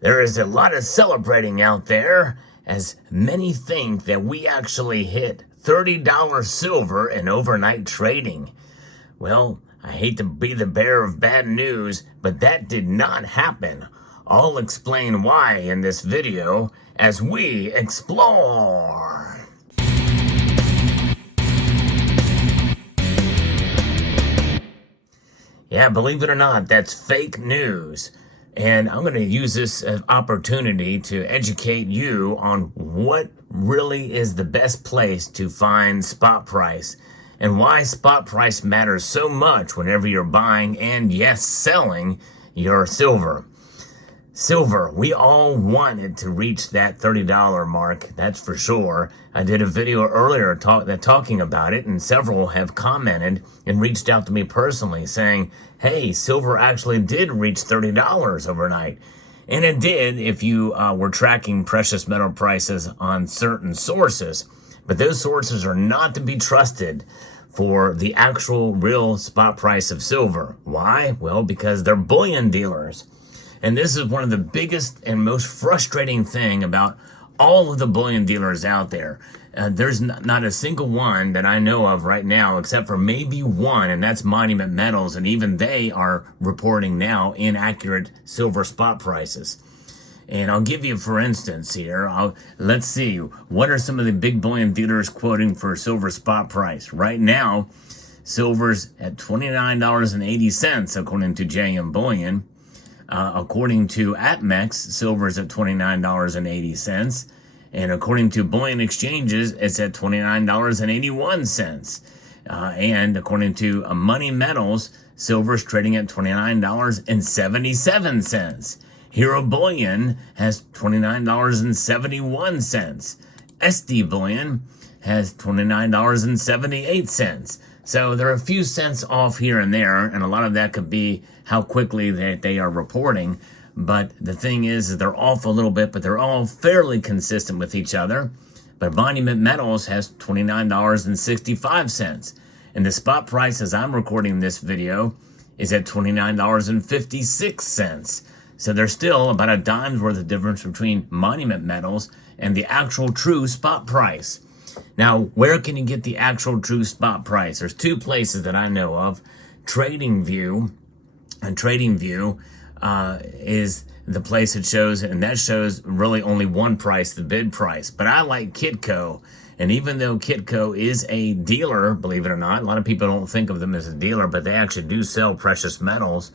There is a lot of celebrating out there, as many think that we actually hit $30 silver in overnight trading. Well, I hate to be the bearer of bad news, but that did not happen. I'll explain why in this video as we explore. Yeah, believe it or not, that's fake news. And I'm going to use this opportunity to educate you on what really is the best place to find spot price and why spot price matters so much whenever you're buying and, yes, selling your silver. Silver, we all wanted to reach that $30 mark, that's for sure. I did a video earlier talking about it, and several have commented and reached out to me personally saying, hey, silver actually did reach $30 overnight. And it did if you were tracking precious metal prices on certain sources. But those sources are not to be trusted for the actual real spot price of silver. Why? Well, because they're bullion dealers. And this is one of the biggest and most frustrating thing about all of the bullion dealers out there. There's not a single one that I know of right now, except for maybe one, and that's Monument Metals, and even they are reporting now inaccurate silver spot prices. And I'll give you, for instance, here, let's see, what are some of the big bullion dealers quoting for silver spot price? Right now, silver's at $29.80, according to JM Bullion. According to APMEX, silver is at $29.80. And according to bullion exchanges, it's at $29.81. And according to Money Metals, silver is trading at $29.77. Hero Bullion has $29.71. SD Bullion has $29.78. So there are a few cents off here and there, and a lot of that could be how quickly they are reporting. But the thing is they're off a little bit, but they're all fairly consistent with each other. But Monument Metals has $29.65. And the spot price as I'm recording this video is at $29.56. So there's still about a dime's worth of difference between Monument Metals and the actual true spot price. Now, where can you get the actual true spot price? There's two places that I know of. TradingView, and TradingView is the place it shows, and that shows really only one price, the bid price. But I like Kitco, and even though Kitco is a dealer, believe it or not, a lot of people don't think of them as a dealer, but they actually do sell precious metals.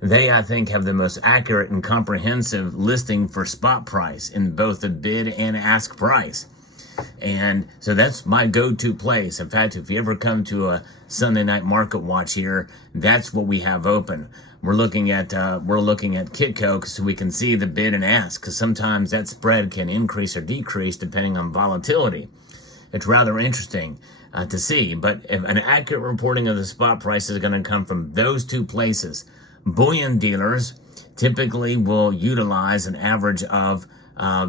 They, I think, have the most accurate and comprehensive listing for spot price in both the bid and ask price. And so that's my go-to place. In fact, if you ever come to a Sunday night market watch here, that's what we have open. We're looking at Kitco so we can see the bid and ask, because sometimes that spread can increase or decrease depending on volatility. It's rather interesting to see, but if an accurate reporting of the spot price is going to come from those two places. Bullion dealers typically will utilize an average of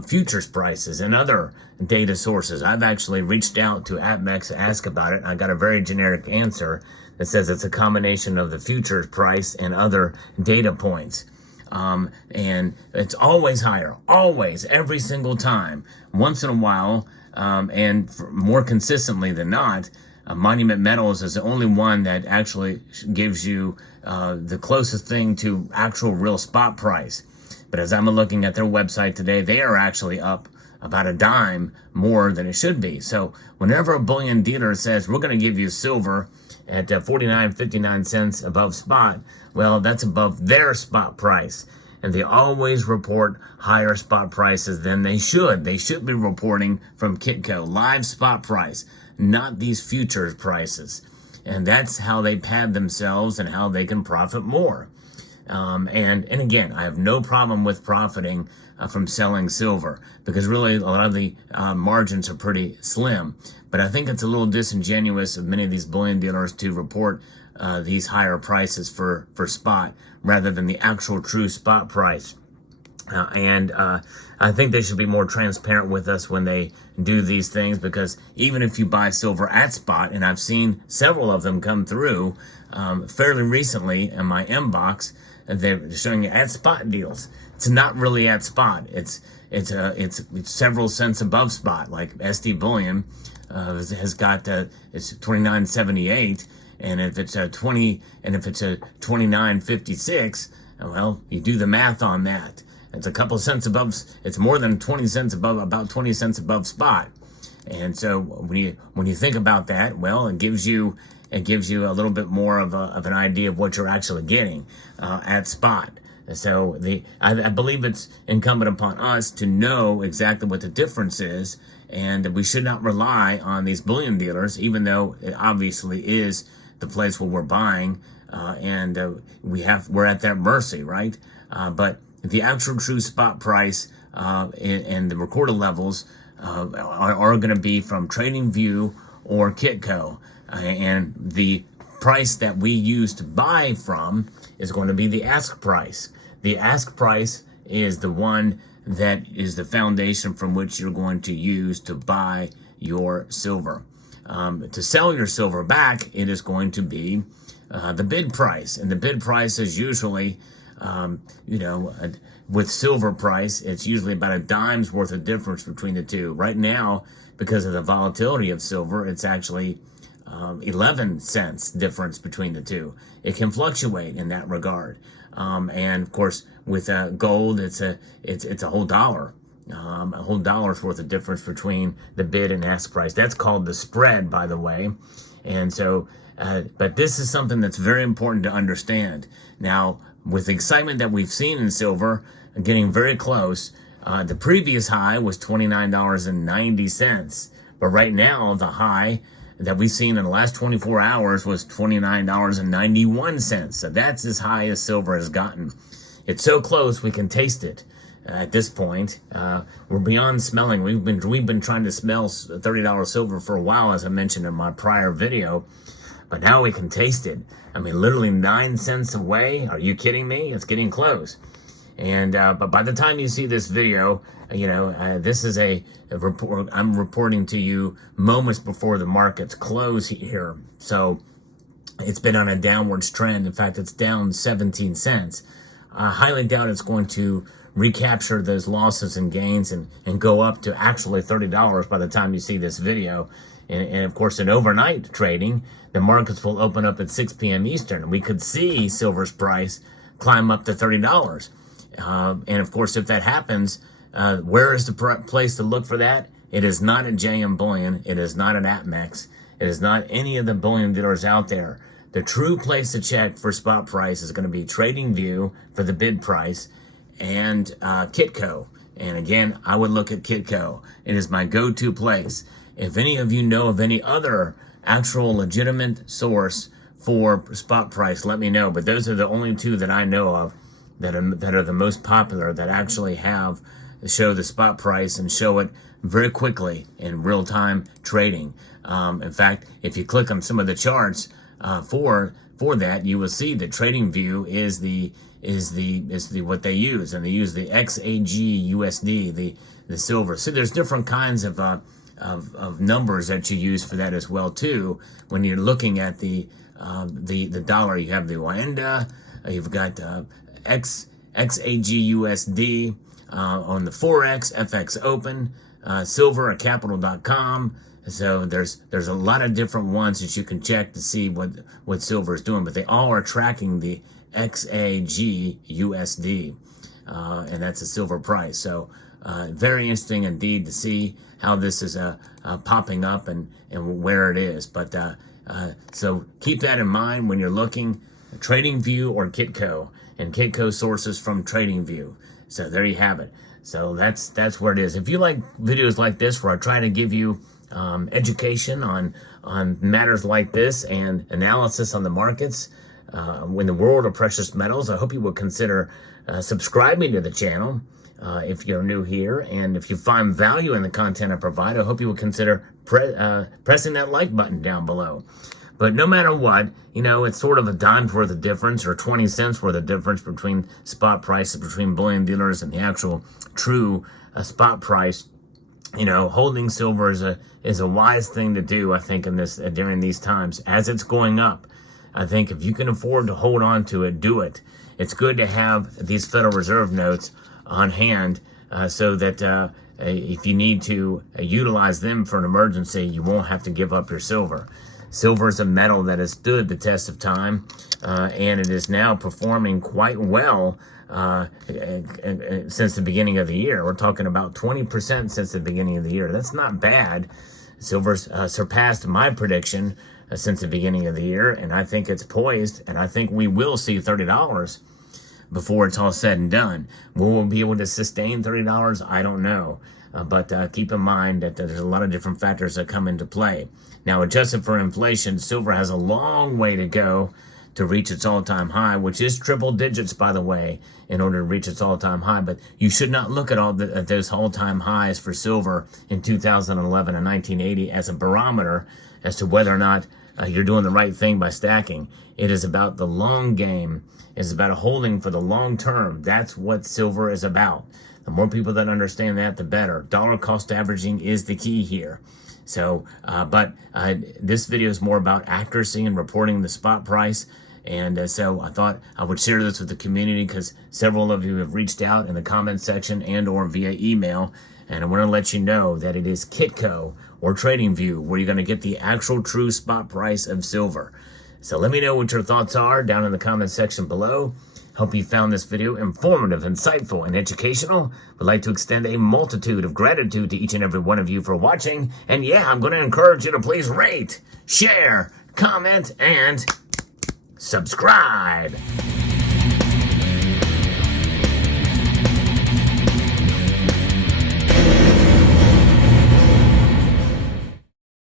futures prices and other data sources. I've actually reached out to APMEX to ask about it, and I got a very generic answer that says it's a combination of the futures price and other data points. And it's always higher, always, every single time. Once in a while, and more consistently than not, Monument Metals is the only one that actually gives you the closest thing to actual real spot price. But as I'm looking at their website today, they are actually up about a dime more than it should be. So whenever a bullion dealer says, we're going to give you silver at 49.59 cents above spot, well, that's above their spot price. And they always report higher spot prices than they should. They should be reporting from Kitco, live spot price, not these futures prices. And that's how they pad themselves and how they can profit more. And again, I have no problem with profiting from selling silver, because really a lot of the margins are pretty slim. But I think it's a little disingenuous of many of these bullion dealers to report these higher prices for spot rather than the actual true spot price. I think they should be more transparent with us when they do these things, because even if you buy silver at spot, and I've seen several of them come through fairly recently in my inbox, they're showing you at spot deals. It's not really at spot. It's several cents above spot. Like SD bullion has got it's 29.78, and if it's a 29.56, well, you do the math on that. It's a couple cents above. It's more than 20 cents above, about 20 cents above spot. And so when you think about that, well, it gives you a little bit more of an idea of what you're actually getting at spot. So I believe it's incumbent upon us to know exactly what the difference is, and we should not rely on these bullion dealers, even though it obviously is the place where we're buying, and we're at their mercy, right? But the actual true spot price and the recorded levels are going to be from TradingView or Kitco, and the price that we use to buy from is going to be the ask price. The ask price is the one that is the foundation from which you're going to use to buy your silver. To sell your silver back, it is going to be the bid price, and the bid price is usually, with silver price, it's usually about a dime's worth of difference between the two. Right now, because of the volatility of silver, it's actually 11 cents difference between the two. It can fluctuate in that regard. And of course, with gold, it's a whole dollar. A whole dollar's worth of difference between the bid and ask price. That's called the spread, by the way. And so, but this is something that's very important to understand. Now, with the excitement that we've seen in silver, getting very close, the previous high was $29.90. But right now, the high that we've seen in the last 24 hours was $29.91. So that's as high as silver has gotten. It's so close we can taste it. At this point, we're beyond smelling. We've been trying to smell $30 silver for a while, as I mentioned in my prior video, but now we can taste it. I mean, literally 9 cents away. Are you kidding me? It's getting close. And but by the time you see this video, this is a report. I'm reporting to you moments before the markets close here. So it's been on a downwards trend. In fact, it's down 17 cents. I highly doubt it's going to recapture those losses and gains and go up to actually $30 by the time you see this video. And of course, in overnight trading, the markets will open up at 6 p.m. Eastern. We could see silver's price climb up to $30. And of course, if that happens, where is the place to look for that? It is not at JM Bullion. It is not at APMEX. It is not any of the bullion dealers out there. The true place to check for spot price is going to be TradingView for the bid price and Kitco. And again, I would look at Kitco. It is my go-to place. If any of you know of any other actual legitimate source for spot price, let me know. But those are the only two that I know of that are the most popular, that actually show the spot price and show it very quickly in real-time trading. In fact, if you click on some of the charts for that, you will see that TradingView is the what they use, and they use the XAG USD, the silver. So there's different kinds of numbers that you use for that as well too. When you're looking at the dollar, you have the WANDA, you've got XAG USD on the Forex, FX Open, silver at capital.com. So there's a lot of different ones that you can check to see what silver is doing, but they all are tracking the XAG USD, and that's a silver price. So very interesting indeed to see how this is popping up and where it is. But so keep that in mind when you're looking, TradingView or Kitco, and Kitco sources from TradingView. So there you have it. So that's where it is. If you like videos like this where I try to give you education on matters like this and analysis on the markets in the world of precious metals, I hope you will consider subscribing to the channel if you're new here. And if you find value in the content I provide, I hope you will consider pressing that like button down below. But no matter what, it's sort of a dime's worth of difference or 20 cents worth of difference between spot prices between bullion dealers and the actual true spot price. Holding silver is a wise thing to do, I think, during these times as it's going up. I think if you can afford to hold on to it, do it. it's good to have these Federal Reserve notes on hand so that if you need to utilize them for an emergency, you won't have to give up your silver. Silver is a metal that has stood the test of time, and it is now performing quite well since the beginning of the year. We're talking about 20% since the beginning of the year. That's not bad. Silver's surpassed my prediction since the beginning of the year, and I think it's poised, and I think we will see $30 before it's all said and done. Will we be able to sustain $30? I don't know. But keep in mind that there's a lot of different factors that come into play. Now, adjusted for inflation, silver has a long way to go to reach its all-time high, which is triple digits, by the way, in order to reach its all-time high. But you should not look at those all-time highs for silver in 2011 and 1980 as a barometer as to whether or not you're doing the right thing by stacking. It is about the long game. It's about holding for the long term. That's what silver is about. The more people that understand that, the better. Dollar cost averaging is the key here. So, this video is more about accuracy and reporting the spot price. And so I thought I would share this with the community because several of you have reached out in the comment section and or via email. And I want to let you know that it is Kitco or TradingView where you're going to get the actual true spot price of silver. So let me know what your thoughts are down in the comment section below. Hope you found this video informative, insightful, and educational. Would like to extend a multitude of gratitude to each and every one of you for watching. And yeah, I'm going to encourage you to please rate, share, comment, and subscribe.